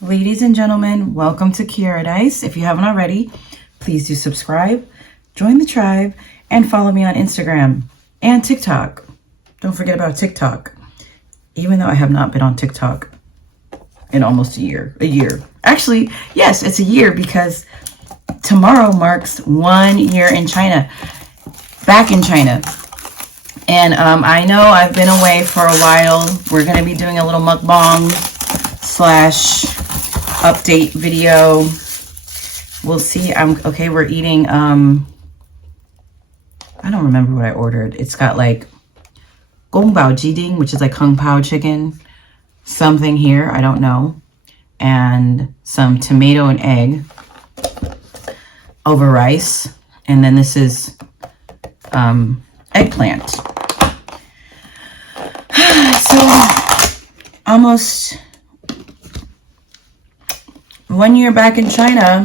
Ladies and gentlemen, welcome to Kiaradice. If you haven't already, please do subscribe, join the tribe, and follow me on Instagram and TikTok. Don't forget about TikTok, even though I have not been on TikTok in almost a year. Actually, yes, it's a year because tomorrow marks 1 year in China, back in China. And I know I've been away for a while. We're going to be doing a little mukbang / update video. We'll see. Okay, we're eating I don't remember what I ordered. It's got like gongbao jiding, which is like kung pao chicken, something here, I don't know, and some tomato and egg over rice, and then this is eggplant. So almost 1 year back in China.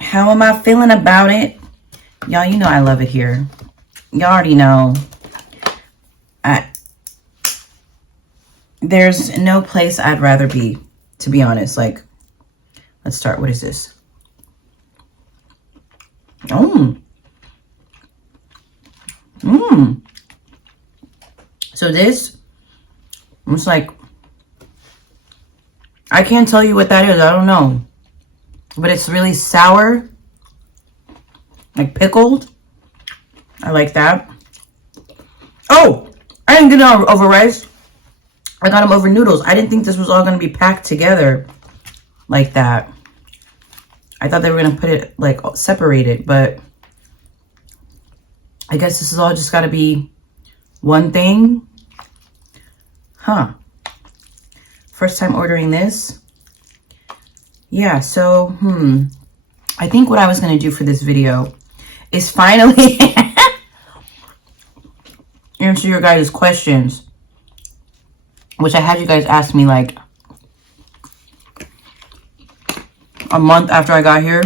How am I feeling about it? Y'all, you know I love it here. Y'all already know. There's no place I'd rather be, to be honest. Like, let's start. What is this? So this, it's like, I can't tell you what that is. I don't know. But it's really sour. Like pickled. I like that. Oh, I didn't get it over rice. I got them over noodles. I didn't think this was all going to be packed together like that. I thought they were going to put it like separated, but I guess this is all just got to be one thing. Huh. First time ordering this. Yeah, so, I think what I was going to do for this video is finally answer your guys' questions, which I had you guys ask me like a month after I got here.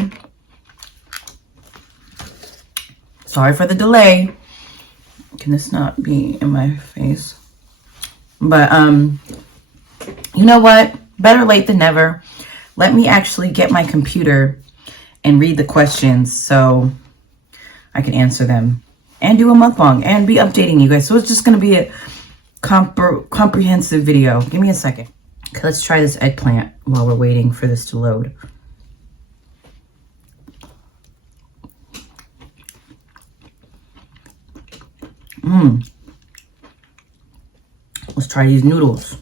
Sorry for the delay. Can this not be in my face? But, you know what? Better late than never. Let me actually get my computer and read the questions so I can answer them and do a mukbang and be updating you guys. So it's just going to be a comprehensive video. Give me a second. Okay, let's try this eggplant while we're waiting for this to load. Let's try these noodles.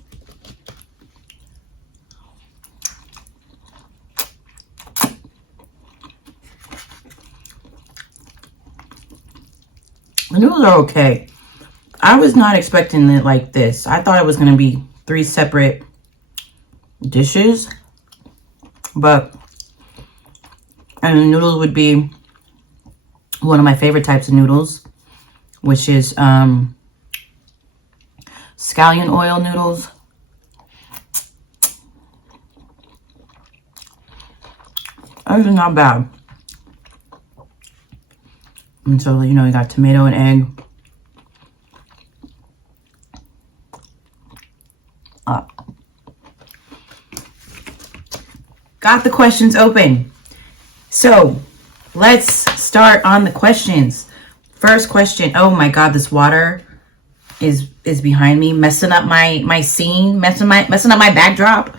The noodles are okay. I was not expecting it like this. I thought it was going to be 3 separate dishes. And the noodles would be one of my favorite types of noodles, which is scallion oil noodles. This is not bad. And so, you know, you got tomato and egg. Got the questions open. So, let's start on the questions. First question. Oh my God, this water is behind me, messing up my scene, messing up my backdrop.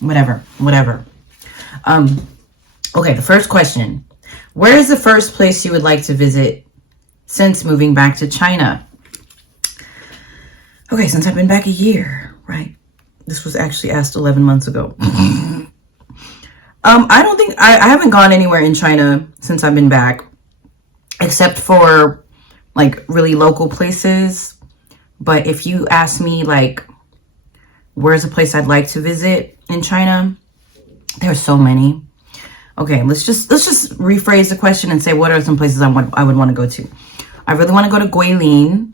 Whatever. Okay, the first question. Where is the first place you would like to visit since moving back to China? Okay, since I've been back a year, right? This was actually asked 11 months ago. I don't think, I haven't gone anywhere in China since I've been back, except for like really local places. But if you ask me like, where's a place I'd like to visit in China? There's so many. Okay, let's just rephrase the question and say, what are some places I would want to go to? I really want to go to Guilin,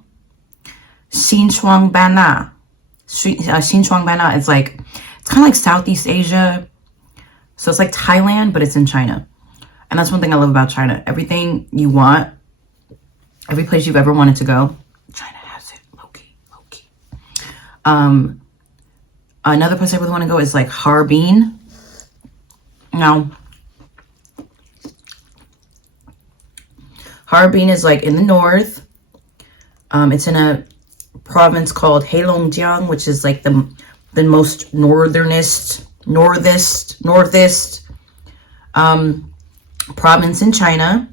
Xinchuangbana. Xinchuangbana is like, it's kind of like Southeast Asia. So it's like Thailand, but it's in China. And that's one thing I love about China. Everything you want, every place you've ever wanted to go, China has it. Low key. Another place I really want to go is like Harbin. Now, Harbin is like in the north. It's in a province called Heilongjiang, which is like the most northest province in China.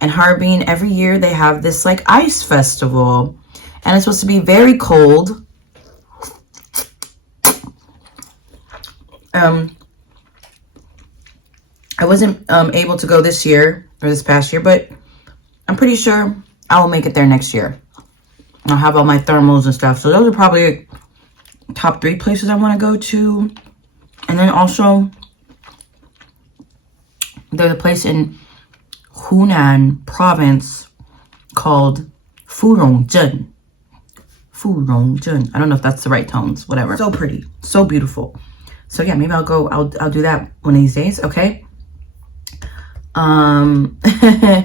And Harbin, every year they have this like ice festival, and it's supposed to be very cold. I wasn't able to go this year or this past year, but I'm pretty sure I will make it there next year. I'll have all my thermals and stuff. So those are probably top 3 places I want to go to. And then also, there's a place in Hunan province called Furongzhen. Furongzhen. I don't know if that's the right tones. Whatever. So pretty. So beautiful. So yeah, maybe I'll go. I'll do that one of these days. Okay. The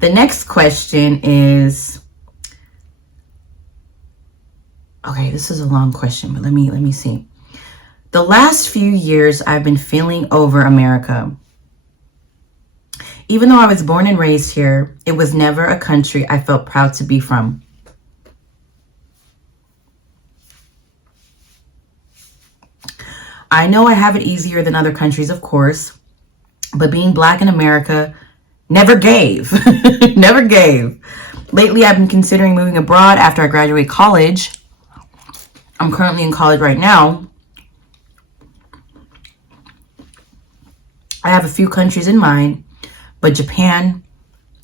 next question is. Okay, this is a long question, but let me see. The last few years, I've been feeling over America. Even though I was born and raised here, it was never a country I felt proud to be from. I know I have it easier than other countries, of course, but being Black in America never gave. Never gave. Lately, I've been considering moving abroad after I graduate college. I'm currently in college right now. I have a few countries in mind, but Japan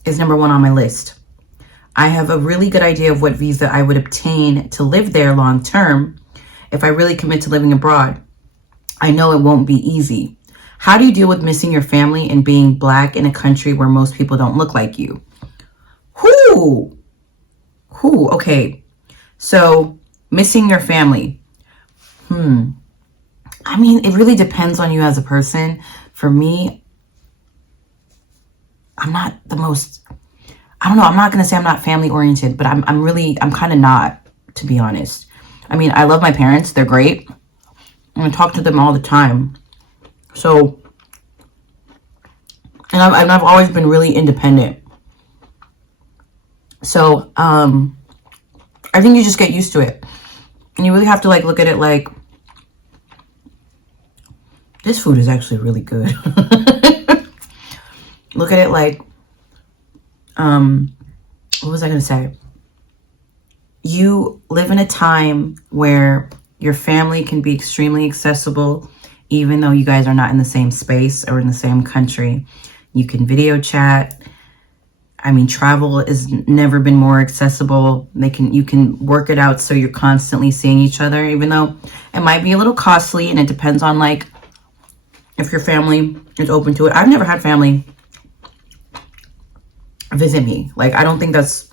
is number 1 on my list. I have a really good idea of what visa I would obtain to live there long term if I really commit to living abroad. I know it won't be easy. How do you deal with missing your family and being Black in a country where most people don't look like you? Okay. So, missing your family. I mean, it really depends on you as a person. For me, I'm not the most, I don't know, I'm not going to say I'm not family oriented, but I'm kind of not, to be honest. I mean, I love my parents. They're great. I talk to them all the time. So, and I've always been really independent. So, I think you just get used to it. And you really have to like look at it like, this food is actually really good. Look at it like, what was I going to say? You live in a time where your family can be extremely accessible, even though you guys are not in the same space or in the same country. You can video chat. I mean, travel has never been more accessible. You can work it out so you're constantly seeing each other, even though it might be a little costly, and it depends on like if your family is open to it. I've never had family visit me. Like, I don't think that's,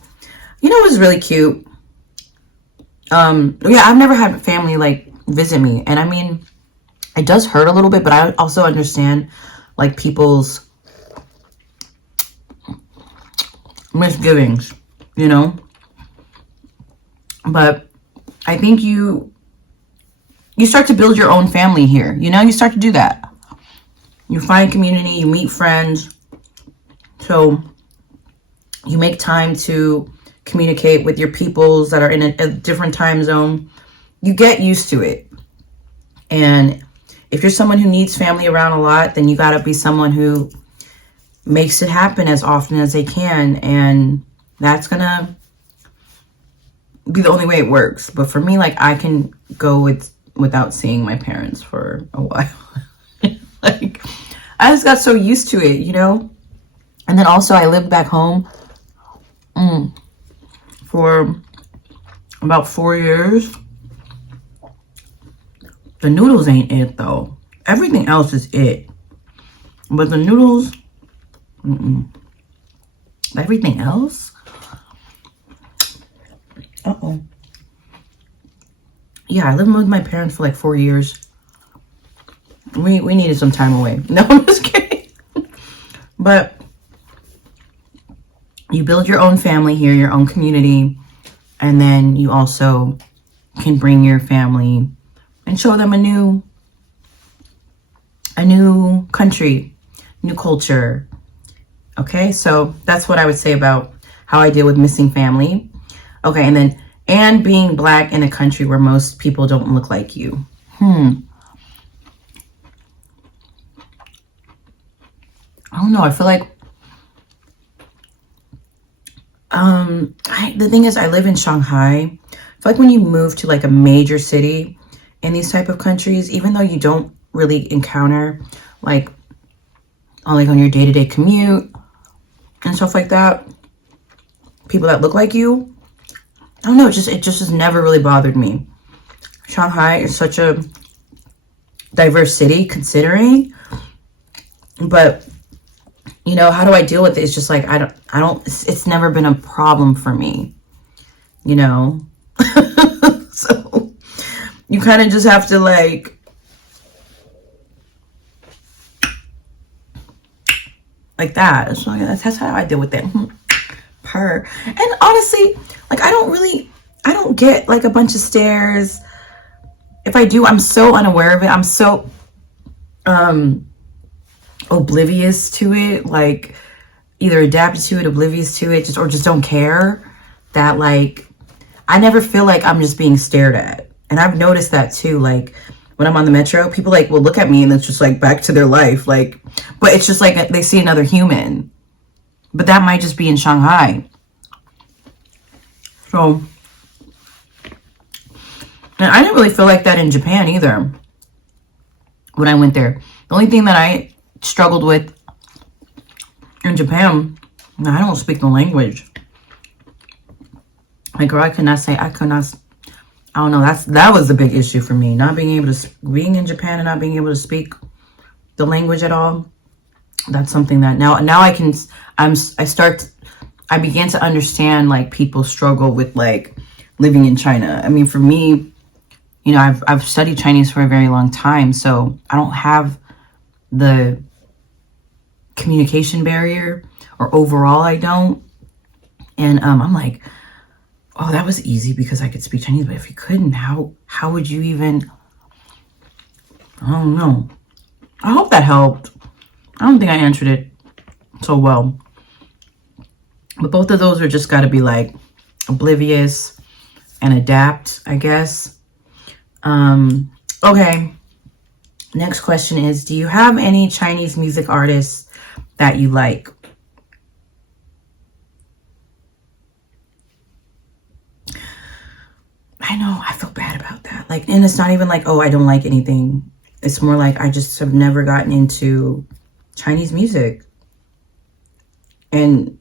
you know, it was really cute. Yeah, I've never had family like visit me, and I mean, it does hurt a little bit, but I also understand like people's misgivings, you know. But I think you start to build your own family here, you know. You start to do that. You find community, you meet friends, so you make time to communicate with your peoples that are in a different time zone. You get used to it. And if you're someone who needs family around a lot, then you got to be someone who makes it happen as often as they can, and that's gonna be the only way it works. But for me, like, I can go without seeing my parents for a while. Like, I just got so used to it, you know. And then also I lived back home for about 4 years. The noodles ain't it though. Everything else is it, but the noodles, everything else, yeah. I lived with my parents for like 4 years. We needed some time away. No, I'm just kidding. But you build your own family here, your own community, and then you also can bring your family and show them a new country, new culture. Okay, so that's what I would say about how I deal with missing family. Okay, and being Black in a country where most people don't look like you. I don't know. I feel like the thing is, I live in Shanghai. I feel like when you move to like a major city in these type of countries, even though you don't really encounter like on your day-to-day commute and stuff like that, people that look like you, I don't know, it just has never really bothered me. Shanghai is such a diverse city considering, but you know, how do I deal with it? It's just like, I don't, it's never been a problem for me, you know? So you kind of just have to like that. So that's how I deal with it. Purr. And honestly, like, I don't get like a bunch of stares. If I do, I'm so unaware of it. I'm so, oblivious to it, like either adapted to it, oblivious to it, or just don't care, that like I never feel like I'm just being stared at. And I've noticed that too, like when I'm on the metro, people like will look at me and it's just like back to their life, like, but it's just like they see another human. But that might just be in Shanghai. So, and I didn't really feel like that in Japan either when I went there. The only thing that I struggled with in Japan, I don't speak the language. Like, girl, I don't know, that was the big issue for me, not being able to, being in Japan and not being able to speak the language at all. That's something that now I began to understand like people struggle with like living in China. I mean, for me, you know, I've studied Chinese for a very long time, so I don't have the communication barrier, or overall I don't. And I'm like, oh, that was easy because I could speak Chinese. But if you couldn't, how would you even? I don't know. I hope that helped. I don't think I answered it so well. But both of those are just got to be like oblivious and adapt, I guess. Okay. Next question is, do you have any Chinese music artists that you like? I know, I feel bad about that. Like, and it's not even like, oh, I don't like anything. It's more like I just have never gotten into Chinese music. And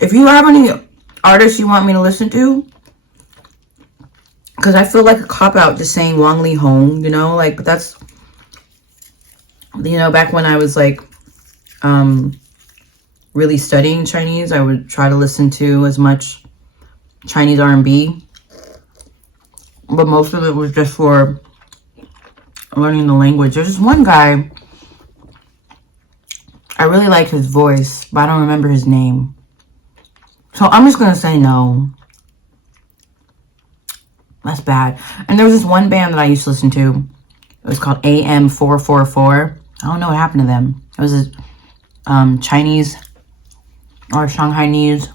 if you have any artists you want me to listen to, because I feel like a cop-out just saying Wang Li Hong, you know, like, but that's, you know, back when I was like really studying Chinese, I would try to listen to as much Chinese R&B, but most of it was just for learning the language. There's this one guy, I really like his voice, but I don't remember his name. So I'm just gonna say no. That's bad. And there was this one band that I used to listen to. It was called AM444. I don't know what happened to them. It was a Chinese or Shanghainese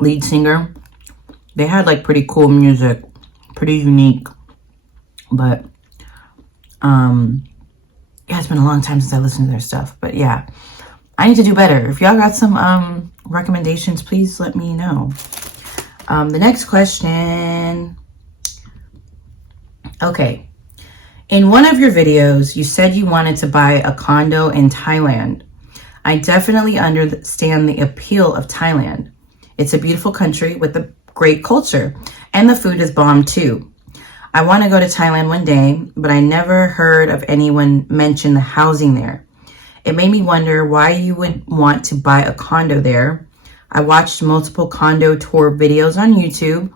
lead singer. They had like pretty cool music, pretty unique. But yeah, it's been a long time since I listened to their stuff. But yeah, I need to do better. If y'all got some recommendations, please let me know. The next question. Okay. In one of your videos, you said you wanted to buy a condo in Thailand. I definitely understand the appeal of Thailand. It's a beautiful country with a great culture, and the food is bomb too. I want to go to Thailand one day, but I never heard of anyone mention the housing there. It made me wonder why you would want to buy a condo there. I watched multiple condo tour videos on YouTube,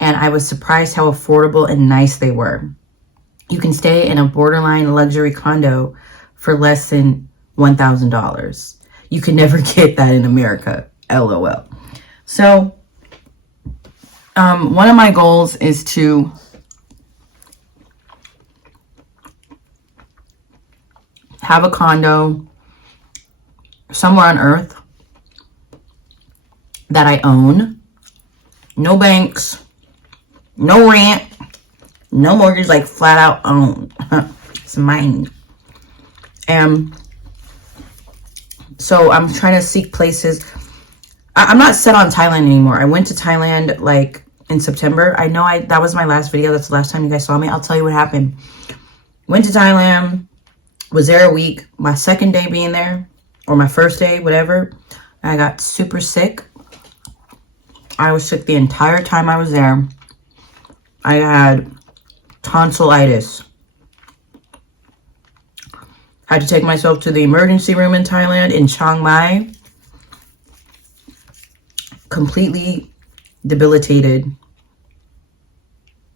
and I was surprised how affordable and nice they were. You can stay in a borderline luxury condo for less than $1,000. You can never get that in America, LOL. So, One of my goals is to have a condo somewhere on earth that I own. No banks, no rent, no mortgage, like flat out own. It's mine. And so I'm trying to seek places. I'm not set on Thailand anymore. I went to Thailand like in September. I know that was my last video. That's the last time you guys saw me. I'll tell you what happened. Went to Thailand, was there a week. My second day being there, or my first day, whatever, I got super sick. I was sick the entire time I was there. I had tonsillitis. Had to take myself to the emergency room in Thailand, in Chiang Mai. Completely debilitated.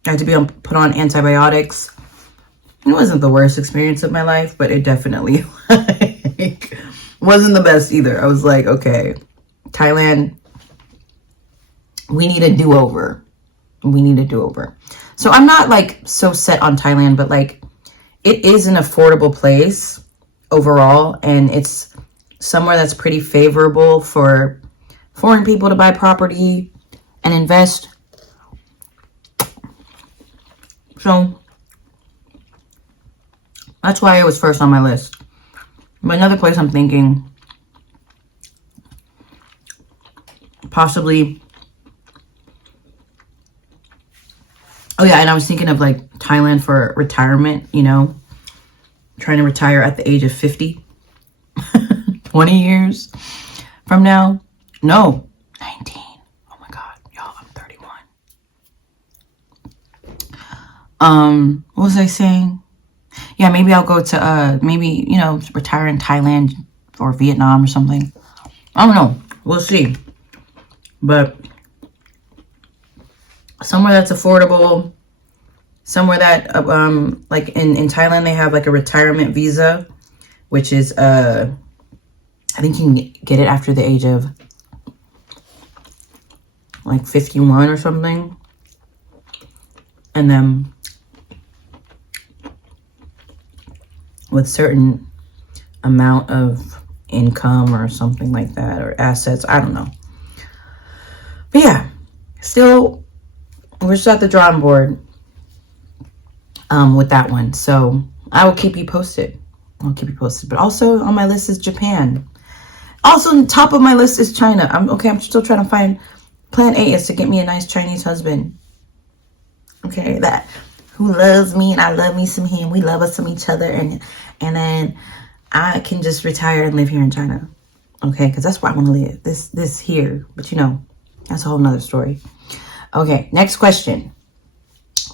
I had to be put on antibiotics. It wasn't the worst experience of my life, but it definitely like, wasn't the best either. I was like, okay, Thailand, we need a do-over. We need a do-over. So I'm not like so set on Thailand, but like it is an affordable place overall, and it's somewhere that's pretty favorable for foreign people to buy property and invest. So that's why it was first on my list. But another place I'm thinking, possibly, oh yeah, and I was thinking of like Thailand for retirement, you know, trying to retire at the age of 50, 20 years from now. No, 19. Oh my God, y'all, I'm 31. What was I saying? Yeah, maybe I'll go to, maybe, you know, retire in Thailand or Vietnam or something. I don't know. We'll see. But somewhere that's affordable, somewhere that, like in Thailand, they have like a retirement visa, which is, I think you can get it after the age of like 51 or something. And then with certain amount of income or something like that, or assets, I don't know. But yeah, still, we're still at the drawing board with that one. So I will keep you posted. I'll keep you posted. But also on my list is Japan. Also on top of my list is China. I'm still trying to find, plan A is to get me a nice Chinese husband. Okay, that who loves me and I love me some him. We love us some each other, and then I can just retire and live here in China. Okay, because that's where I want to live. This here. But you know, that's a whole nother story. Okay, next question.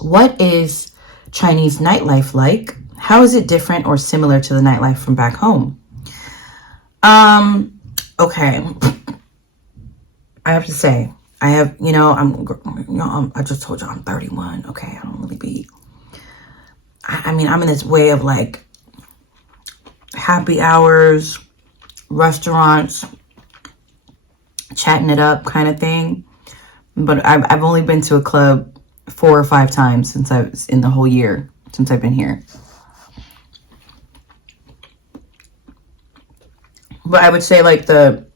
What is Chinese nightlife like? How is it different or similar to the nightlife from back home? Okay. I have to say, I have, you know, I just told you I'm 31. Okay, I don't really be, I mean, I'm in this way of like happy hours, restaurants, chatting it up kind of thing. But I've only been to a club 4 or 5 times since I was in the whole year, since I've been here. But I would say like the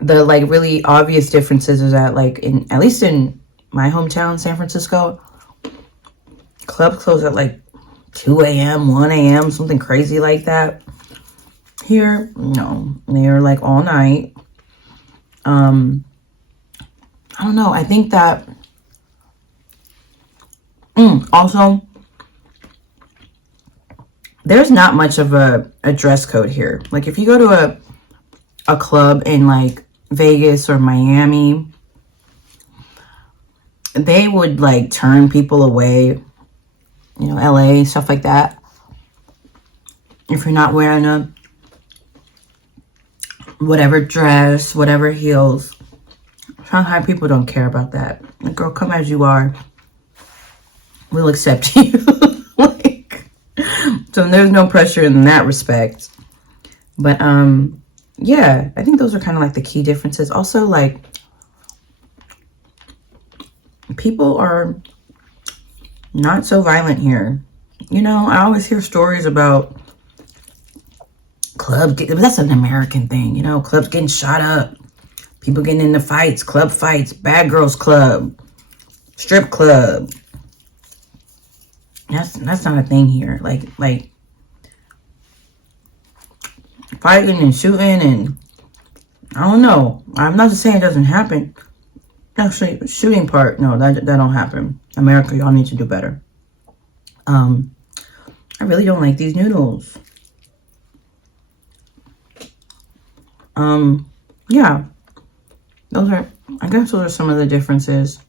like really obvious differences is that like at least in my hometown, San Francisco, clubs close at like 2 a.m., 1 a.m., something crazy like that. Here, no, they're like all night. I don't know. I think that also there's not much of a dress code here. Like if you go to a club in like Vegas or Miami, they would like turn people away, you know, LA, stuff like that, if you're not wearing a whatever dress, whatever heels. Shanghai people don't care about that. Like, girl, come as you are, we'll accept you. Like, so there's no pressure in that respect. But yeah, I think those are kind of like the key differences. Also, like, people are not so violent here. You know, I always hear stories about clubs, but that's an American thing, you know, clubs getting shot up, people getting into fights, club fights, bad girls club, strip club. That's not a thing here. Like fighting and shooting, and I don't know. I'm not just saying it doesn't happen. Actually, shooting part, no, that don't happen. America, y'all need to do better. I really don't like these noodles. Yeah, I guess those are some of the differences.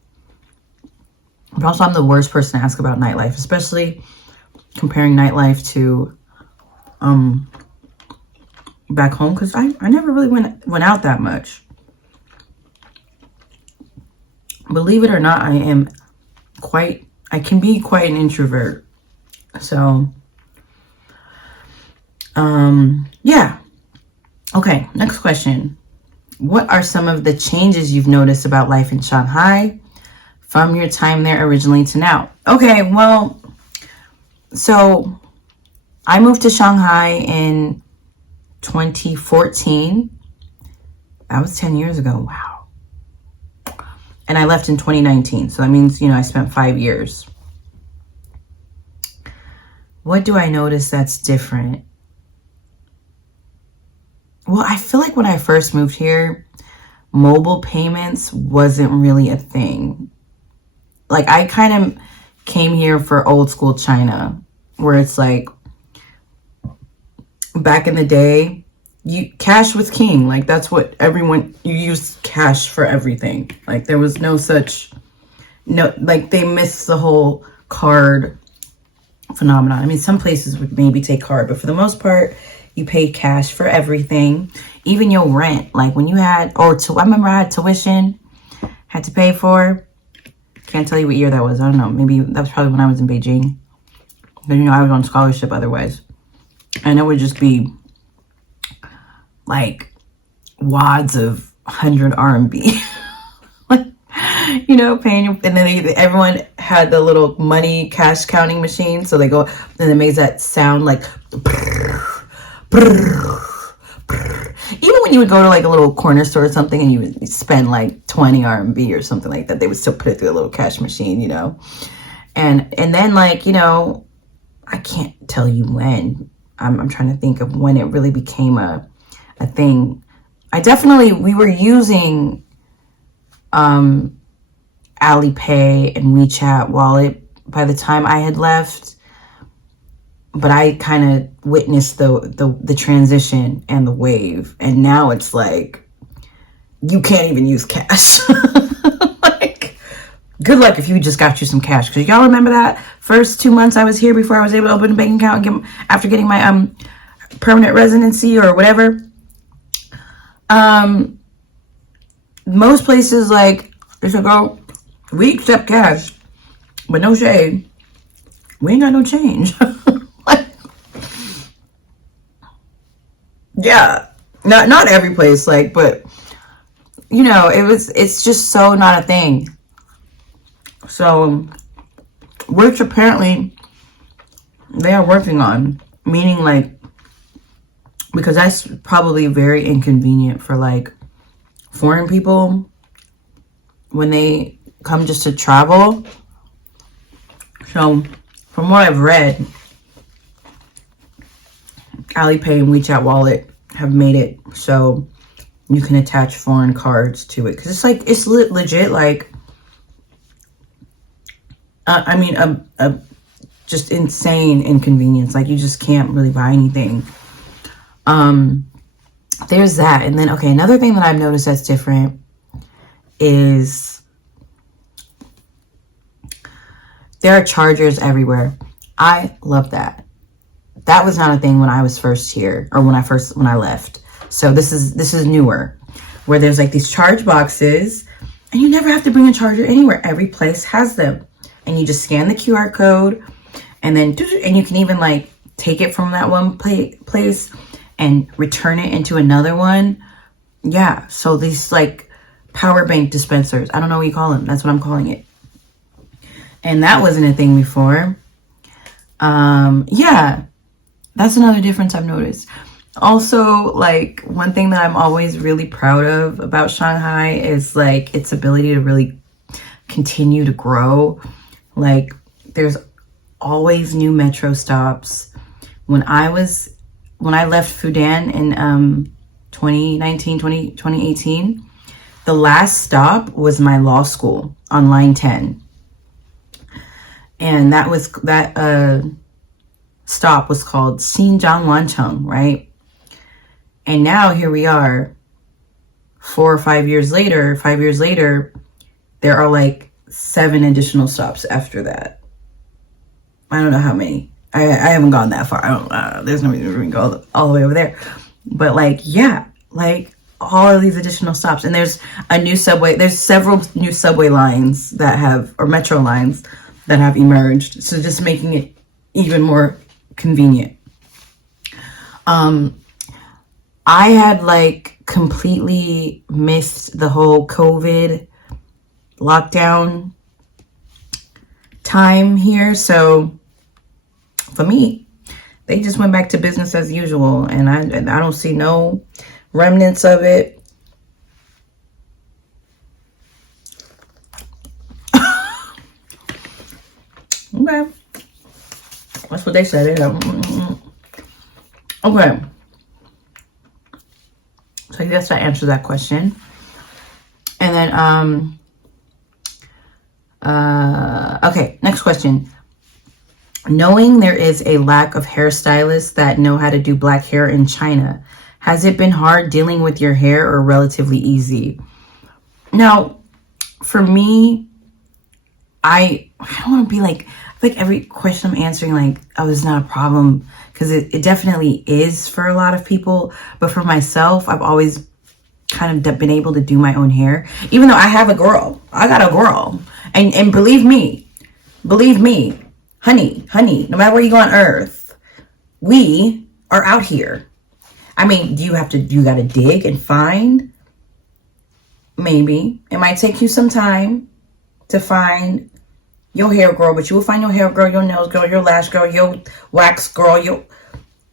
But also, I'm the worst person to ask about nightlife, especially comparing nightlife to back home, because I never really went out that much. Believe it or not, I can be quite an introvert. So, yeah. Okay, next question. What are some of the changes you've noticed about life in Shanghai from your time there originally to now? Okay, well, so I moved to Shanghai in 2014. That was 10 years ago. Wow. And I left in 2019. So that means, you know, I spent 5 years. What do I notice that's different? Well, I feel like when I first moved here, mobile payments wasn't really a thing. Like, I kind of came here for old school China, where it's like, back in the day, cash was king. Like, that's what you used cash for everything. Like, there was like, they missed the whole card phenomenon. I mean, some places would maybe take card, but for the most part, you paid cash for everything, even your rent. Like when you had, I remember I had tuition, had to pay for. Can't tell you what year that was. I don't know. Maybe that was probably when I was in Beijing. But, you know, I was on scholarship otherwise. And it would just be like wads of 100 RMB. Like, you know, paying. And then everyone had the little money cash counting machine. So they go, and they made that sound like, even when you would go to like a little corner store or something and you would spend like 20 RMB or something like that, they would still put it through a little cash machine, you know. And then, like, you know, I can't tell you when. I'm trying to think of when it really became a thing. We were using Alipay and WeChat Wallet by the time I had left. But I kind of witnessed the transition and the wave. And now it's like, you can't even use cash. Like, good luck if you just got you some cash. Because y'all remember that first 2 months I was here before I was able to open a bank account after getting my permanent residency or whatever. Most places, like, they said, "Girl, we accept cash, but no shade. We ain't got no change." Yeah, not every place, like, but you know, it's just so not a thing. So, which apparently they are working on, meaning like, because that's probably very inconvenient for like foreign people when they come just to travel. So, from what I've read, Alipay and WeChat Wallet have made it so you can attach foreign cards to it. Because it's like, it's legit, like, I mean, just insane inconvenience. Like, you just can't really buy anything. There's that. And then, okay, another thing that I've noticed that's different is there are chargers everywhere. I love that. That was not a thing when I was first here, or when I left. So this is newer, where there's like these charge boxes, and you never have to bring a charger anywhere. Every place has them, and you just scan the QR code, and you can even like take it from that one place and return it into another one. Yeah. So these like power bank dispensers. I don't know what you call them. That's what I'm calling it. And that wasn't a thing before. Yeah, that's another difference I've noticed. Also, like, one thing that I'm always really proud of about Shanghai is like its ability to really continue to grow. Like, there's always new metro stops. When I left Fudan in 2018, the last stop was my law school on line 10. And that stop was called Xinjiang Wancheng, right? And now here we are, 5 years later, there are like 7 additional stops after that. I don't know how many. I haven't gone that far. There's no reason to go all the way over there. But like, yeah, like all of these additional stops. And there's a new subway. There's several new subway lines or metro lines that have emerged. So just making it even more convenient. I had like completely missed the whole COVID lockdown time here. So for me, they just went back to business as usual, and I don't see no remnants of it. Okay, that's what they said. Okay, so I guess that answers that question. And then okay, next question. Knowing there is a lack of hairstylists that know how to do black hair in China, has it been hard dealing with your hair or relatively easy? Now, for me, I don't want to be like every question I'm answering, like, oh, it's not a problem, because it definitely is for a lot of people. But for myself, I've always kind of been able to do my own hair, even though I got a girl, and believe me, honey, no matter where you go on earth, we are out here. I mean, you got to dig and find? Maybe. It might take you some time to find your hair girl, but you will find your hair girl, your nails girl, your lash girl, your wax girl,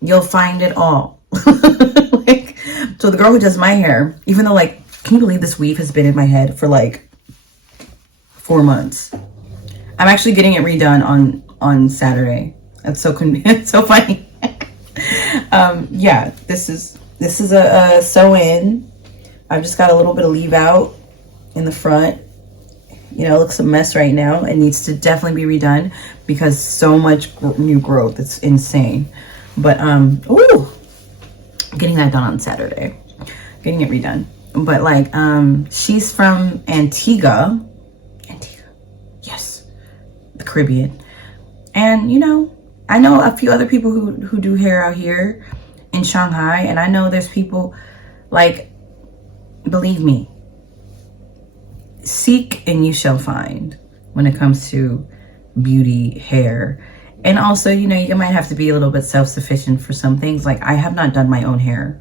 you'll find it all. Like, so the girl who does my hair, even though, like, can you believe this weave has been in my head for like 4 months? I'm actually getting it redone on Saturday. That's so it's so funny. Yeah, this is a sew in. I've just got a little bit of leave out in the front. You know, it looks a mess right now. It needs to definitely be redone because so much new growth. It's insane. But ooh, getting that done on Saturday. Getting it redone. But like, she's from Antigua. Yes, the Caribbean. And you know, I know a few other people who do hair out here in Shanghai, and I know there's people, like, believe me, seek and you shall find when it comes to beauty, hair. And also, you know, you might have to be a little bit self-sufficient for some things. Like, I have not done my own hair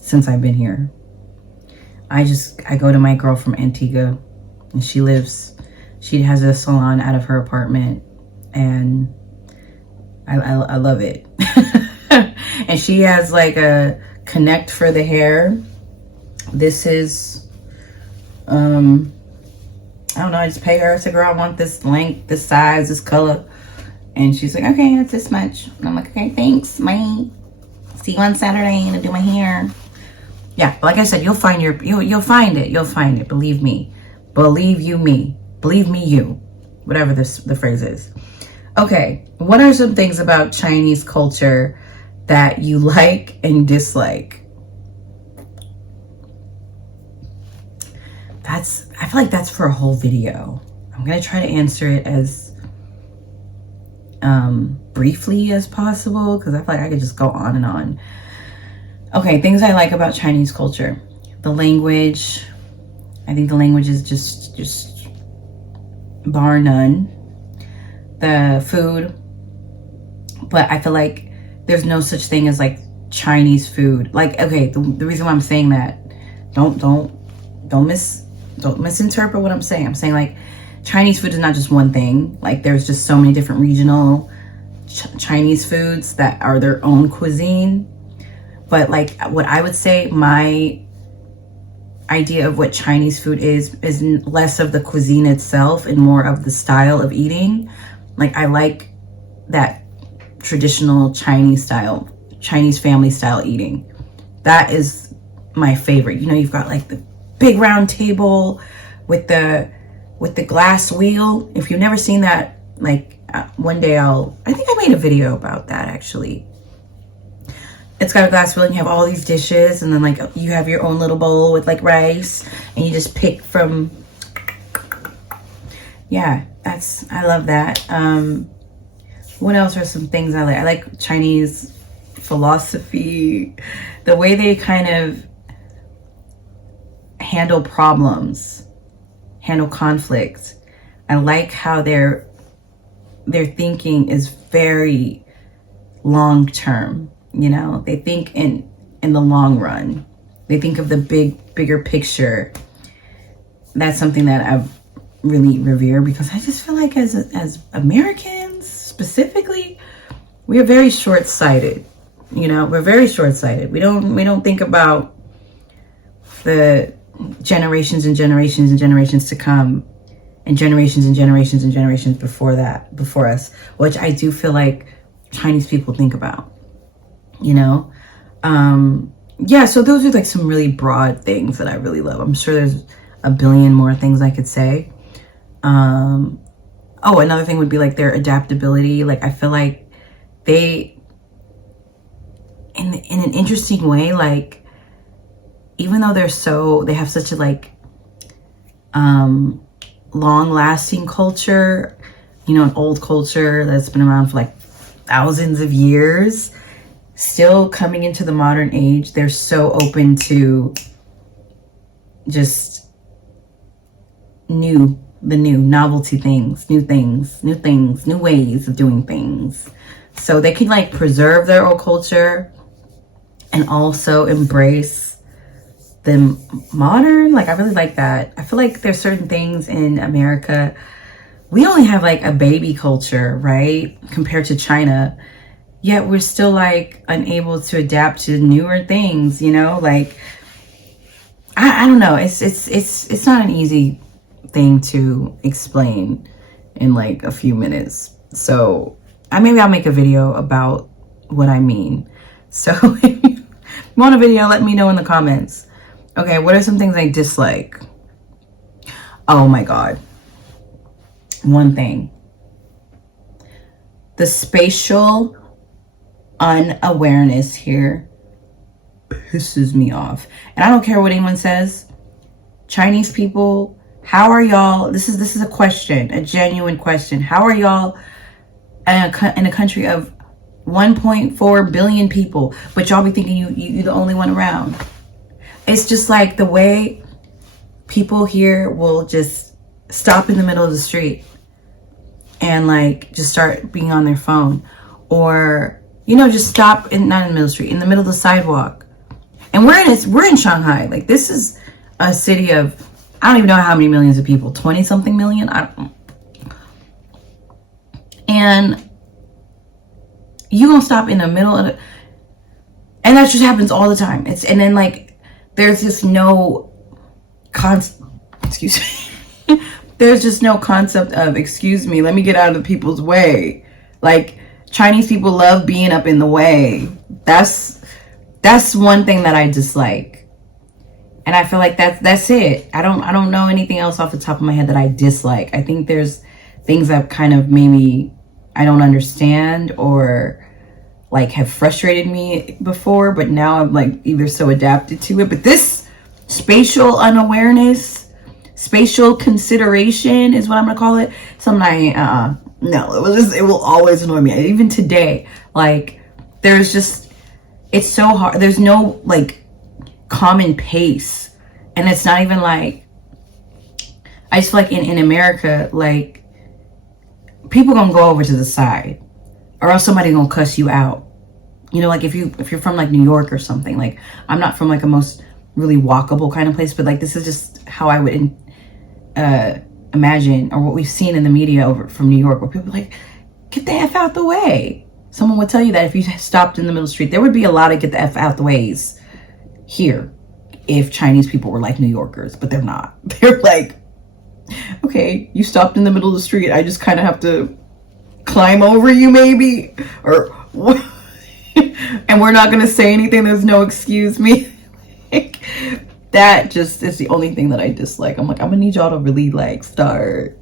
since I've been here. I go to my girl from Antigua, and she has a salon out of her apartment, and I love it. And she has like a connect for the hair. This is, I don't know, I just pay her. I said, girl, I want this length, this size, this color. And she's like, okay, that's this much. And I'm like, okay, thanks, mate. See you on Saturday and do my hair. Yeah, like I said, you'll find it. You'll find it. Believe me. Believe you me. Believe me you. Whatever the phrase is. Okay, what are some things about Chinese culture that you like and dislike? I feel like that's for a whole video. I'm gonna try to answer it as briefly as possible, because I feel like I could just go on and on. Okay, things I like about Chinese culture. The language. I think the language is just bar none. The food. But I feel like there's no such thing as like Chinese food. Like, okay, the reason why I'm saying that, don't misinterpret what I'm saying. I'm saying, like, Chinese food is not just one thing. Like, there's just so many different regional Chinese foods that are their own cuisine. But like, what I would say, my idea of what Chinese food is less of the cuisine itself and more of the style of eating. Like, I like that traditional Chinese family style eating. That is my favorite. You know, you've got like the big round table with the glass wheel. If you've never seen that, like, one day I think I made a video about that actually. It's got a glass wheel and you have all these dishes, and then like you have your own little bowl with like rice, and you just pick from. Yeah, I love that. What else are some things I like? I like Chinese philosophy, the way they kind of handle problems, handle conflict. I like how their thinking is very long term. You know, they think in the long run. They think of the bigger picture. That's something that I really revere, because I just feel like as Americans specifically, we are very short-sighted. You know, we're very short-sighted. We don't think about the generations and generations and generations to come, and generations and generations and generations before us, which I do feel like Chinese people think about. You know, yeah, so those are like some really broad things that I really love. I'm sure there's a billion more things I could say. Oh, another thing would be like their adaptability. Like, I feel like they, in an interesting way, like, even though they have such a like long-lasting culture, you know, an old culture that's been around for like thousands of years, still coming into the modern age, they're so open to just new novelty things, new ways of doing things. So they can like preserve their old culture and also embrace the modern. Like, I really like that. I feel like there's certain things in America, we only have like a baby culture, right? Compared to China. Yet we're still like unable to adapt to newer things, you know? Like, I don't know. It's not an easy thing to explain in like a few minutes. So maybe I'll make a video about what I mean. So if you want a video, let me know in the comments. Okay, what are some things I dislike? Oh my God. One thing. The spatial unawareness here pisses me off. And I don't care what anyone says. Chinese people, how are y'all? This is a question, a genuine question. How are y'all in a country of 1.4 billion people, but y'all be thinking you're the only one around? It's just like the way people here will just stop in the middle of the street and like just start being on their phone, or, you know, just stop not in the middle of the street, in the middle of the sidewalk. And we're in Shanghai. Like, this is a city of, I don't even know how many millions of people, 20 something million. And you gonna stop in the middle of it, and that just happens all the time. And then like, there's just no excuse me. There's just no concept of, excuse me, let me get out of the people's way. Like, Chinese people love being up in the way. That's one thing that I dislike. And I feel like that's it. I don't know anything else off the top of my head that I dislike. I think there's things that kind of maybe I don't understand or like have frustrated me before, but now I'm like either so adapted to it. But this spatial unawareness, spatial consideration is what I'm gonna call it. Something no, it will always annoy me. Even today, like, it's so hard. There's no like common pace, and it's not even like, I just feel like in America, like, people gonna go over to the side, or else somebody gonna cuss you out. You know, like if you're from like New York or something. Like, I'm not from like a most really walkable kind of place, but like, this is just how I would imagine, or what we've seen in the media over from New York, where people are like, get the F out the way. Someone would tell you that if you stopped in the middle of the street, there would be a lot of get the F out the ways here if Chinese people were like New Yorkers, but they're not. They're like, okay, you stopped in the middle of the street. I just kind of have to climb over you maybe, or and we're not going to say anything. There's no excuse me. That just is the only thing that I dislike. I'm like, I'm gonna need y'all to really like start,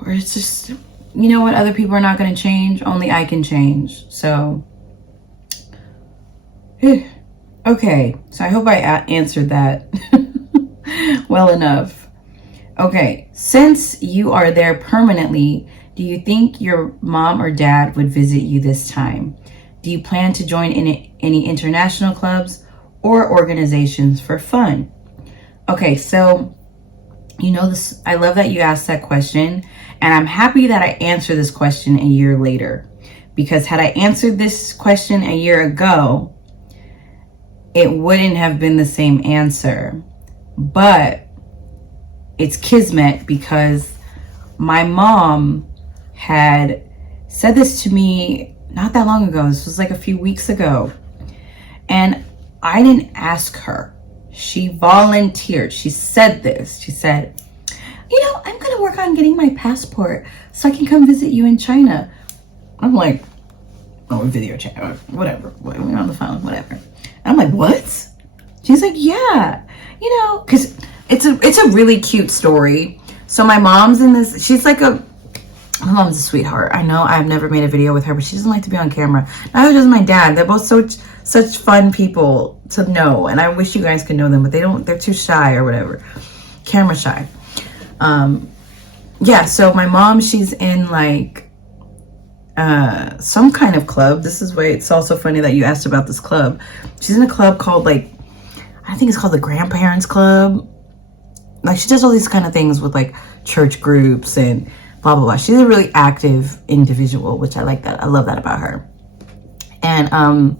or it's just, you know what, other people are not going to change, only I can change. So okay, so I hope I answered that well enough. Okay, since you are there permanently, do you think your mom or dad would visit you this time? Do you plan to join in any international clubs or organizations for fun? Okay, so you know this, I love that you asked that question, and I'm happy that I answered this question a year later, because had I answered this question a year ago, it wouldn't have been the same answer. But it's kismet, because my mom had said this to me not that long ago. This was like a few weeks ago. And I didn't ask her. She volunteered. She said this. She said, you know, I'm going to work on getting my passport so I can come visit you in China. I'm like, oh, video chat, whatever. We're on the phone, whatever. And I'm like, what? She's like, yeah, you know, because it's a really cute story. So my mom's in this, she's like my mom's a sweetheart. I know I've never made a video with her, but she doesn't like to be on camera. Neither does my dad. They're both such fun people to know, and I wish you guys could know them, but they're too shy or whatever, camera shy. Yeah, so my mom, she's in like some kind of club. This is why it's also funny that you asked about this club. She's in a club called, like, I think it's called the Grandparents Club. Like, she does all these kind of things with like church groups and blah blah blah. She's a really active individual, which I like that. I love that about her. And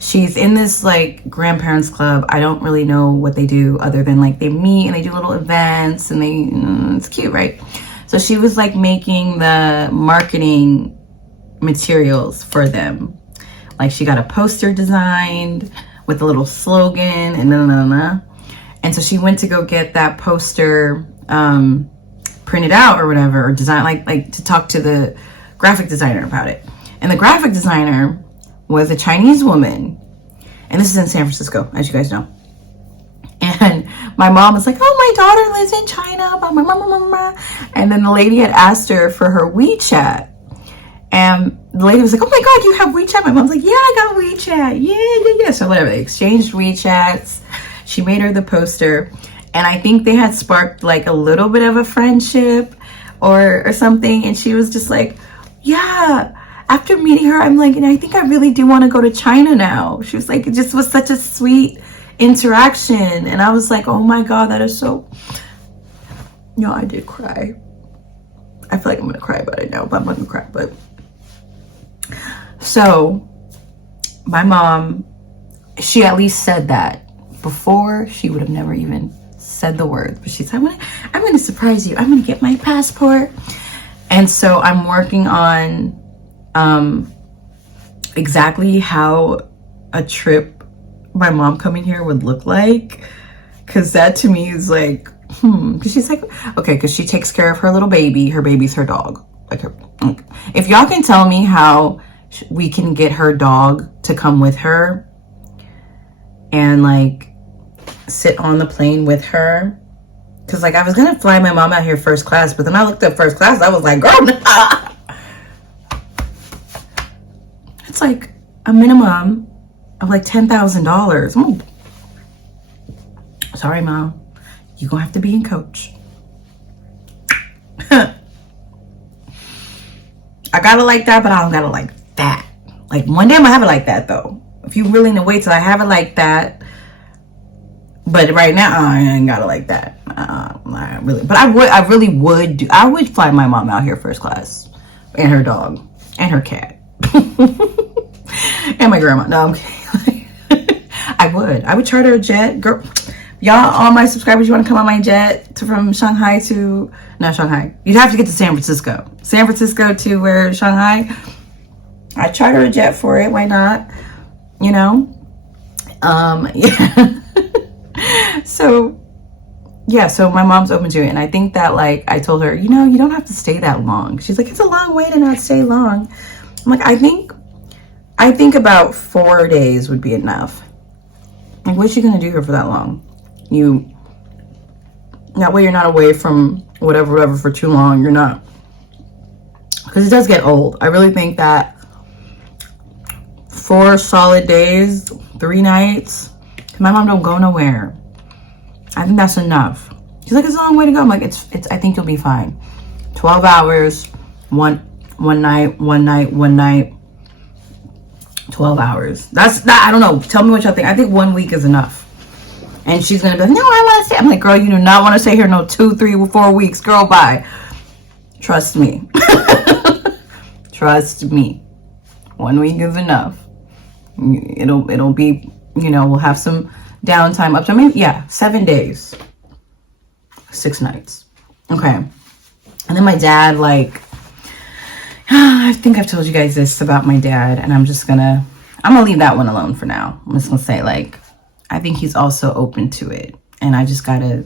she's in this like grandparents club. I don't really know what they do other than like they meet and they do little events, and it's cute, right? So she was like making the marketing materials for them. Like, she got a poster designed with a little slogan and and so she went to go get that poster printed out or whatever, or design, like to talk to the graphic designer about it. And the graphic designer was a Chinese woman, and this is in San Francisco, as you guys know. And my mom was like, oh, my daughter lives in China, blah, blah, blah, blah, blah. And then the lady had asked her for her WeChat, and the lady was like, oh my god, you have WeChat? My mom's like, yeah, I got WeChat, yeah. So whatever, they exchanged WeChats. She made her the poster, and I think they had sparked like a little bit of a friendship or something. And she was just like, yeah, after meeting her, I'm like, and I think I really do want to go to China now. She was like, it just was such a sweet interaction. And I was like, oh my god, that is so, I did cry. I feel like I'm gonna cry about it now, but I'm not gonna cry. But so my mom, she at least said that. Before, she would have never even said the words, but she said, I'm gonna surprise you. I'm gonna get my passport. And so I'm working on exactly how a trip, my mom coming here, would look like, because that to me is like, because she's like, okay, because she takes care of her little baby. Her baby's her dog. Like, if y'all can tell me how we can get her dog to come with her and like sit on the plane with her, because like I was gonna fly my mom out here first class, but then I looked at first class, I was like, girl, nah. It's like a minimum of like $10,000. Sorry, mom, you're gonna have to be in coach. I got it like that, but I don't got it like that. Like, one day I'm gonna have it like that though. If you're willing to wait till I have it like that. But right now, I ain't got it like that. I would fly my mom out here first class, and her dog, and her cat, and my grandma. No, I'm kidding. I would charter a jet, girl. Y'all, all my subscribers, you want to come on my jet from Shanghai to, not Shanghai. You'd have to get to San Francisco. San Francisco to where Shanghai. I charter a jet for it. Why not? You know? Yeah. So my mom's open to it. And I think that, like, I told her, you know, you don't have to stay that long. She's like, it's a long way to not stay long. I'm like, I think about 4 days would be enough. Like, what's she gonna do here for that long? That way you're not away from whatever for too long. You're not, because it does get old. I really think that 4 solid days, 3 nights, my mom don't go nowhere. I think that's enough. She's like, it's a long way to go. I'm like, it's I think you'll be fine. 12 hours, one night, 12 hours. That's that. I don't know. Tell me what y'all think. I think 1 week is enough. And she's gonna be like, no, I want to stay. I'm like, girl, you do not want to stay here no 2, 3, 4 weeks. Girl, bye. Trust me. Trust me. 1 week is enough. It'll be, you know, we'll have some downtime up to, I mean, yeah, 7 days, 6 nights. Okay. And then my dad, like, I think I've told you guys this about my dad, and I'm gonna leave that one alone for now. I'm just gonna say, like, I think he's also open to it, and I just gotta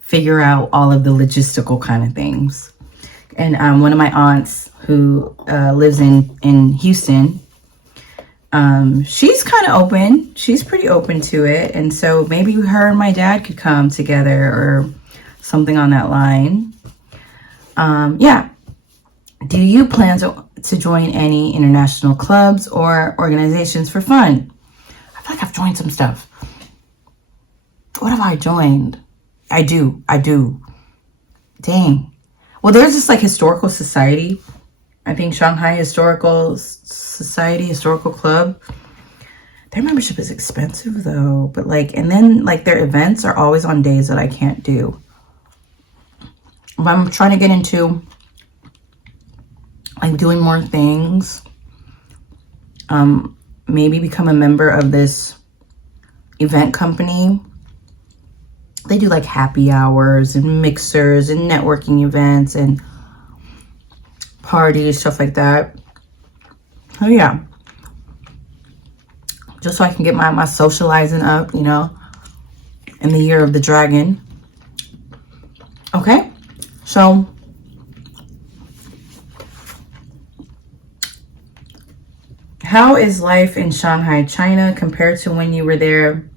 figure out all of the logistical kind of things. And one of my aunts who lives in Houston, she's kind of open. She's pretty open to it, and so maybe her and my dad could come together or something on that line. Yeah. Do you plan to join any international clubs or organizations for fun? I feel like I've joined some stuff. What have I joined? I do. Dang. Well, there's this, like, historical society. I think Shanghai Historical Society, Historical Club. Their membership is expensive, though. But, like, and then, like, their events are always on days that I can't do. But I'm trying to get into, like, doing more things. Maybe become a member of this event company. They do, like, happy hours and mixers and networking events and parties, stuff like that. Oh, yeah. Just so I can get my socializing up, you know, in the year of the dragon. Okay. So, how is life in Shanghai, China, compared to when you were there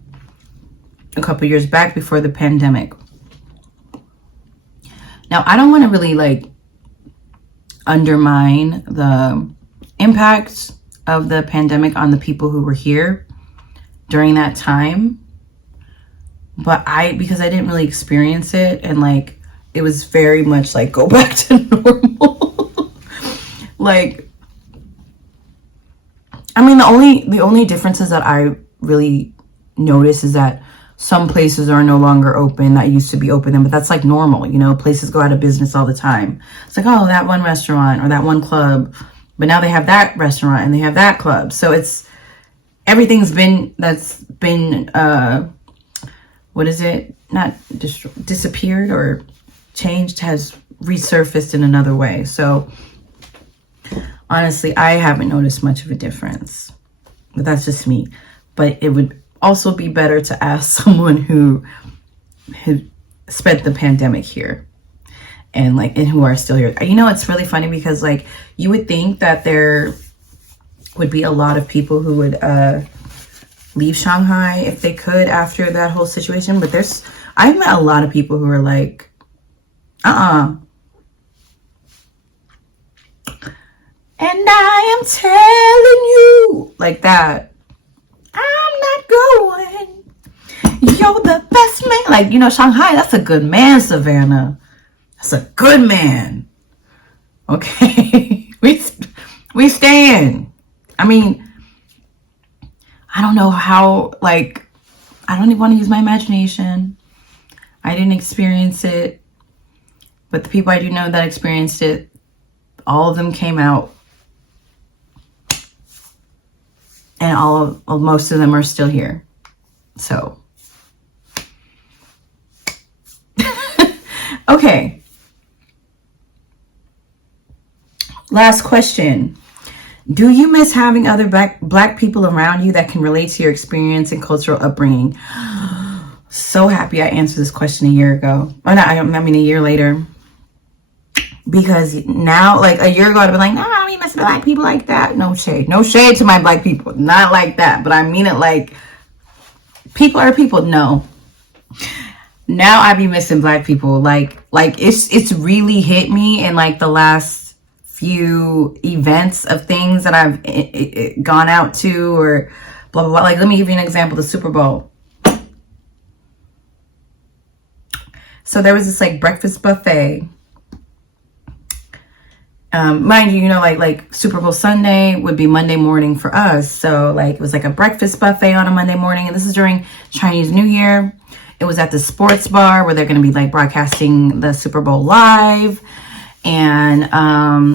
a couple years back before the pandemic? Now, I don't want to really, like, undermine the impact of the pandemic on the people who were here during that time, but because I didn't really experience it, and, like, it was very much like, go back to normal. Like, I mean, the only differences that I really notice is that some places are no longer open that used to be open, but that's, like, normal, you know. Places go out of business all the time. It's like, oh, that one restaurant or that one club, but now they have that restaurant and they have that club. So it's everything's been what is it? Not disappeared or changed, has resurfaced in another way. So honestly, I haven't noticed much of a difference, but that's just me. But it would also be better to ask someone who spent the pandemic here and who are still here. You know, it's really funny because, like, you would think that there would be a lot of people who would leave Shanghai if they could after that whole situation, but I've met a lot of people who are like, and I am telling you, like that, I'm not going. You're the best man. Like, you know, Shanghai, that's a good man, Savannah. That's a good man. Okay. we stand. I mean, I don't know how, like, I don't even want to use my imagination. I didn't experience it. But the people I do know that experienced it, all of them came out. And most of them are still here. So, Okay. Last question. Do you miss having other black people around you that can relate to your experience and cultural upbringing? So happy I answered this question a year ago. Oh, no, I mean a year later. Because now, like a year ago, I'd be like, no, I don't even miss black people like that. No shade. No shade to my black people. Not like that. But I mean it like, people are people. No. Now I be missing black people. Like it's really hit me in like the last few events of things that I've gone out to or blah, blah, blah. Like, let me give you an example. The Super Bowl. So there was this like breakfast buffet. Mind you, you know, like Super Bowl Sunday would be Monday morning for us. So like, it was like a breakfast buffet on a Monday morning. And this is during Chinese New Year. It was at the sports bar where they're going to be like broadcasting the Super Bowl live. And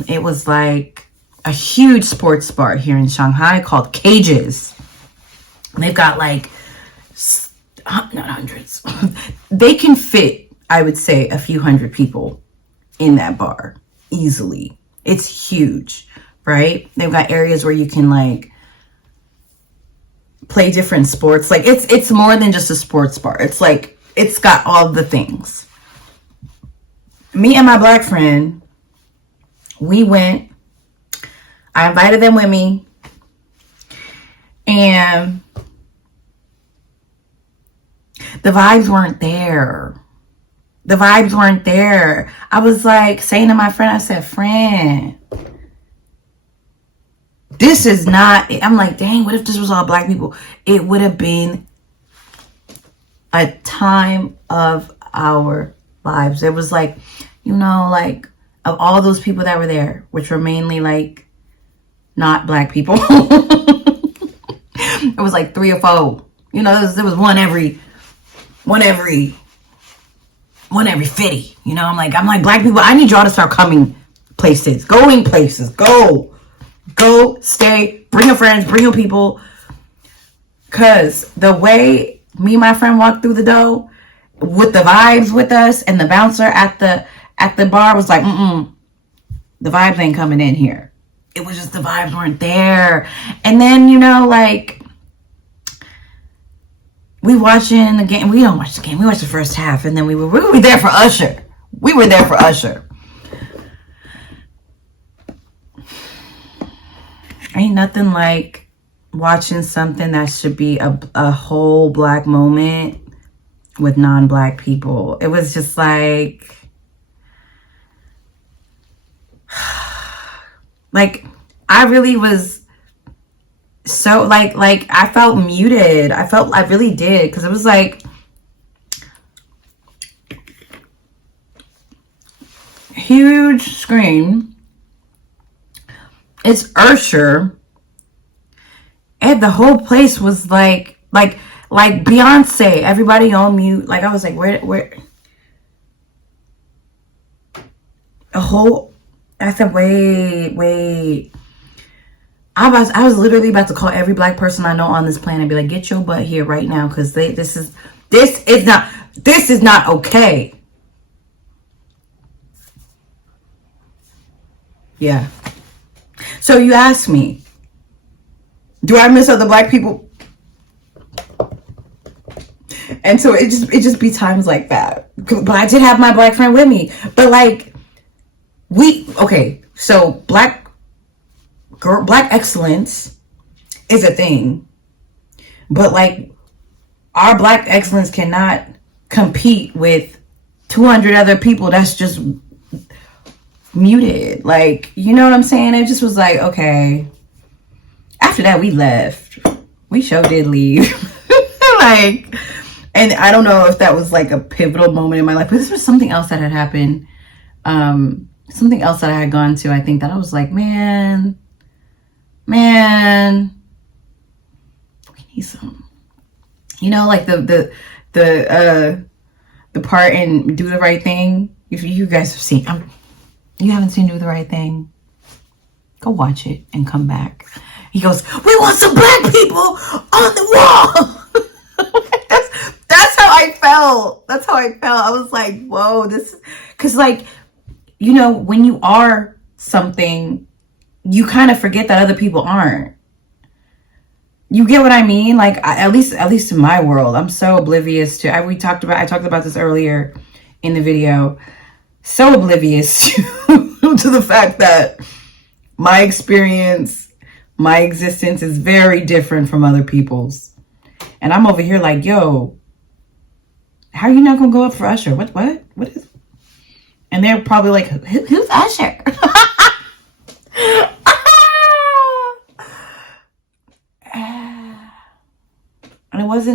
it was like a huge sports bar here in Shanghai called Cages. And they've got like, not hundreds. They can fit, I would say, a few hundred people in that bar easily. It's huge, right? They've got areas where you can like play different sports. Like it's more than just a sports bar. It's like, it's got all the things. Me and my black friend, we went, I invited them with me, and the vibes weren't there. The vibes weren't there. I was like saying to my friend, I said, friend, this is not, I'm like, dang, what if this was all black people? It would have been a time of our lives. It was like, you know, like of all those people that were there, which were mainly like not black people. It was like 3 or 4. You know, there was one every 50. You know, I'm like, black people, I need y'all to start coming places, going places, go, stay, bring your friends, bring your people. Cause the way me and my friend walked through the door with the vibes with us, and the bouncer at the bar was like, the vibes ain't coming in here. It was just the vibes weren't there. And then, you know, like, we watching the game. We don't watch the game. We watched the first half, and then we were there for Usher. We were there for Usher. Ain't nothing like watching something that should be a whole black moment with non-black people. It was just like, I really was so like I felt muted. I really did, because it was like huge screen. It's Usher, and the whole place was like Beyonce. Everybody on mute. Like, I was like, where? I said, wait. I was literally about to call every black person I know on this planet and be like, get your butt here right now, because this is not okay. Yeah. So you asked me, do I miss other black people? And so it just be times like that. But I did have my black friend with me. But like, so black excellence is a thing. But like, our black excellence cannot compete with 200 other people that's just muted. Like, you know what I'm saying? It just was like, okay. After that, we left. We sure did leave. Like, and I don't know if that was like a pivotal moment in my life, but this was something else that had happened. Something else that I had gone to, I think, that I was like, man, we need some, you know, like the part in Do the Right Thing. If you guys have seen, you haven't seen Do the Right Thing, go watch it and come back. He goes, we want some black people on the wall. That's how I felt. That's how I felt. I was like, whoa, this is, because like, you know, when you are something, you kind of forget that other people aren't. You get what I mean? Like, at least in my world, I'm so oblivious to, I talked about this earlier in the video, so oblivious to the fact that my experience, my existence is very different from other people's. And I'm over here like, yo, how are you not gonna go up for Usher? What is? And they're probably like, who's Usher? And it was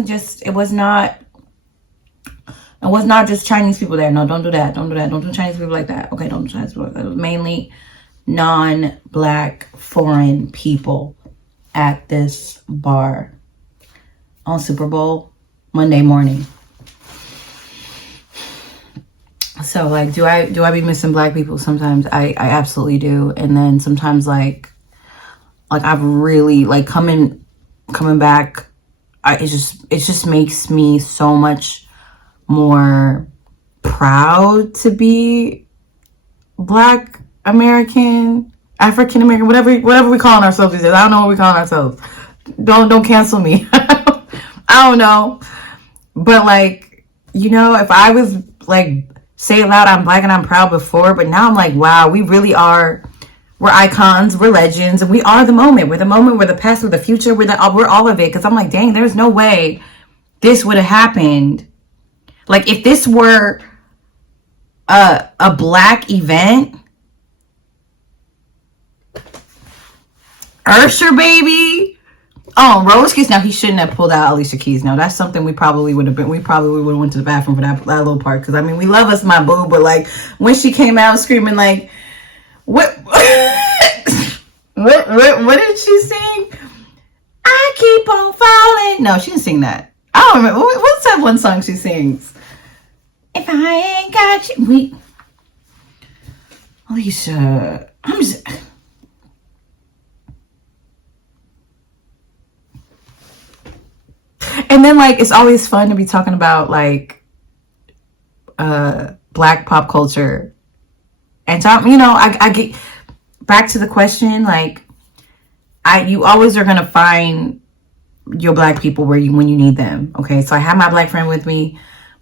not just Chinese people there. No, don't do that. Don't do Chinese people like that. Okay, don't do Chinese people like that. It was mainly non-black foreign people at this bar on Super Bowl Monday morning. So like, do I be missing black people sometimes? I absolutely do. And then sometimes like I've really like coming back, it just makes me so much more proud to be Black American, African American, whatever we call ourselves these days. I don't know what we call ourselves. Don't cancel me. I don't know. But like, you know, if I was like, say it loud, I'm Black and I'm proud before, but now I'm like, wow, we really are. We're icons, we're legends, and we are the moment. We're the moment, we're the past, we're the future, we're all of it. Because I'm like, dang, there's no way this would have happened. Like, if this were a black event, Usher, baby. Oh, Rose Keys. Now, he shouldn't have pulled out Alicia Keys. Now, that's something we probably would have went to the bathroom for that little part. Because, I mean, we love us, my boo. But, like, when she came out screaming, like, what did she sing? I keep on falling. No, she didn't sing that. I don't remember. What's that one song she sings? If I ain't got you. Alicia, I'm just... And then, like, it's always fun to be talking about, like, black pop culture. And so, you know, I get back to the question, like, you always are going to find your black people when you need them. Okay, so I had my black friend with me.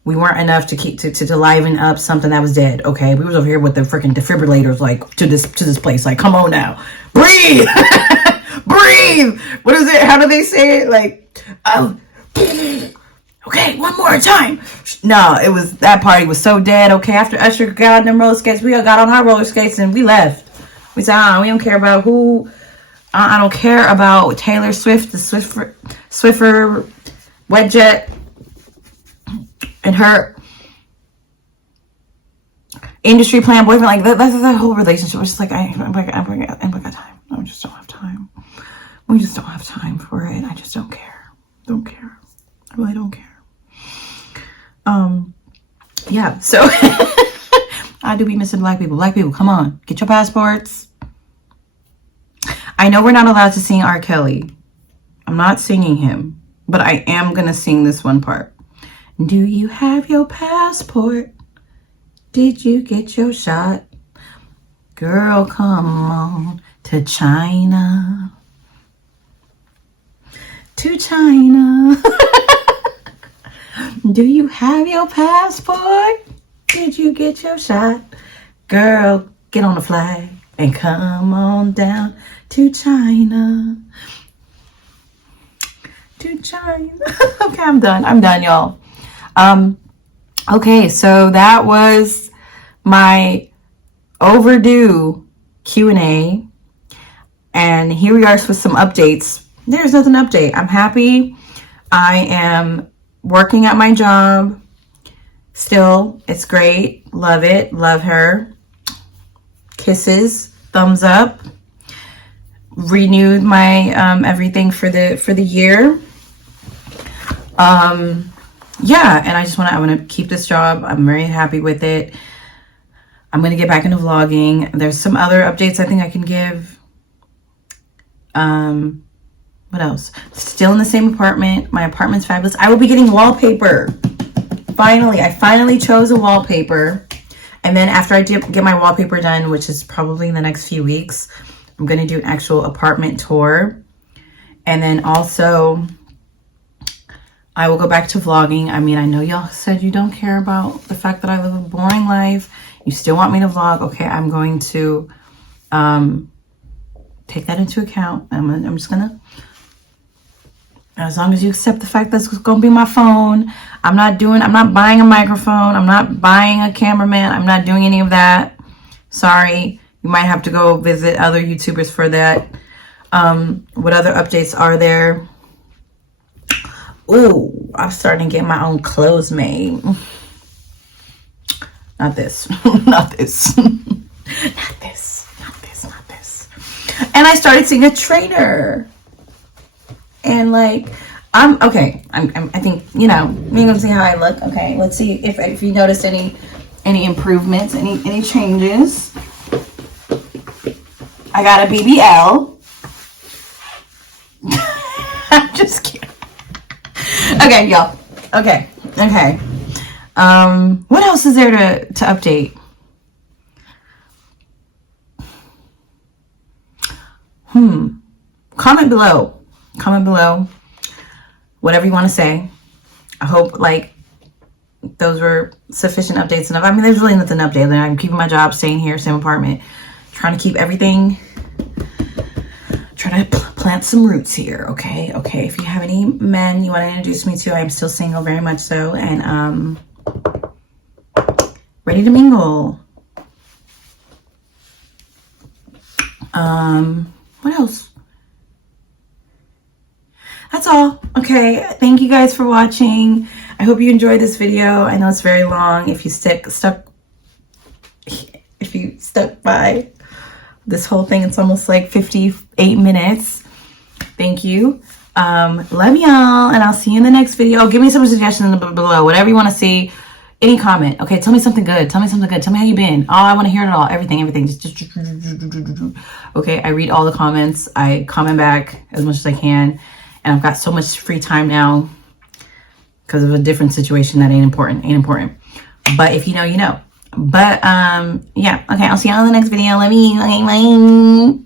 We weren't enough to liven up something that was dead. Okay, we was over here with the freaking defibrillators, like, to this place. Like, come on now, breathe, breathe. What is it? How do they say it? Like, oh, okay, one more time. No, it was, that party was so dead. Okay, after Usher got on them roller skates, we all got on our roller skates and we left. We said, we don't care about who. I don't care about Taylor Swift, the Swiffer wet jet, and her industry plan boyfriend. Like, that's that whole relationship. It's just like, I got time. I just don't have time. We just don't have time for it. I just don't care. Don't care. I really don't care. Yeah, so I do be missing black people. Black people, come on, get your passports. I know we're not allowed to sing R. Kelly. I'm not singing him, but I am gonna sing this one part. Do you have your passport? Did you get your shot? Girl, come on to China. To China. Do you have your passport? Did you get your shot? Girl, get on the flag and come on down to China. To China. Okay, I'm done, y'all. Okay, so that was my overdue Q&A. And here we are with some updates. There's nothing to update. I'm happy. I am working at my job still. It's great. Love it. Love her. Kisses. Thumbs up. Renewed my everything for the year. Yeah, and I want to keep this job. I'm very happy with it. I'm going to get back into vlogging. There's some other updates I think I can give. What else? Still in the same apartment. My apartment's fabulous. I will be getting wallpaper. I finally chose a wallpaper. And then after I get my wallpaper done, which is probably in the next few weeks, I'm going to do an actual apartment tour. And then also, I will go back to vlogging. I mean, I know y'all said you don't care about the fact that I live a boring life. You still want me to vlog. Okay, I'm going to take that into account. I'm just going to, as long as you accept the fact that's going to be my phone. I'm not buying a microphone. I'm not buying a cameraman. I'm not doing any of that. Sorry. You might have to go visit other YouTubers for that. What other updates are there? Ooh, I'm starting to get my own clothes made. Not this. Not this. Not this. Not this. Not this. And I started seeing a trainer. And like, okay. I think, you know, we're gonna see how I look. Okay, let's see if you noticed any improvements, any changes. I got a BBL. I'm just kidding. Okay, y'all. Okay. What else is there to update? Comment below. Comment below whatever you want to say. I hope like those were sufficient updates enough. I mean, there's really nothing to update. I'm keeping my job, staying here, same apartment, trying to keep everything, trying to plant some roots here. Okay. If you have any men you want to introduce me to, I'm still single, very much so, and ready to mingle. What else? That's all. Okay, thank you guys for watching. I hope you enjoyed this video. I know it's very long. If you stuck by this whole thing, it's almost like 58 minutes. Thank you. Love y'all, and I'll see you in the next video. Give me some suggestions below, whatever you want to see. Any comment. Okay, tell me something good. Tell me how you been. Oh, I want to hear it all. Everything. Just okay, I read all the comments. I comment back as much as I can. And I've got so much free time now because of a different situation that ain't important. But if you know, you know. But yeah, okay, I'll see you on the next video. Love you. Okay, bye.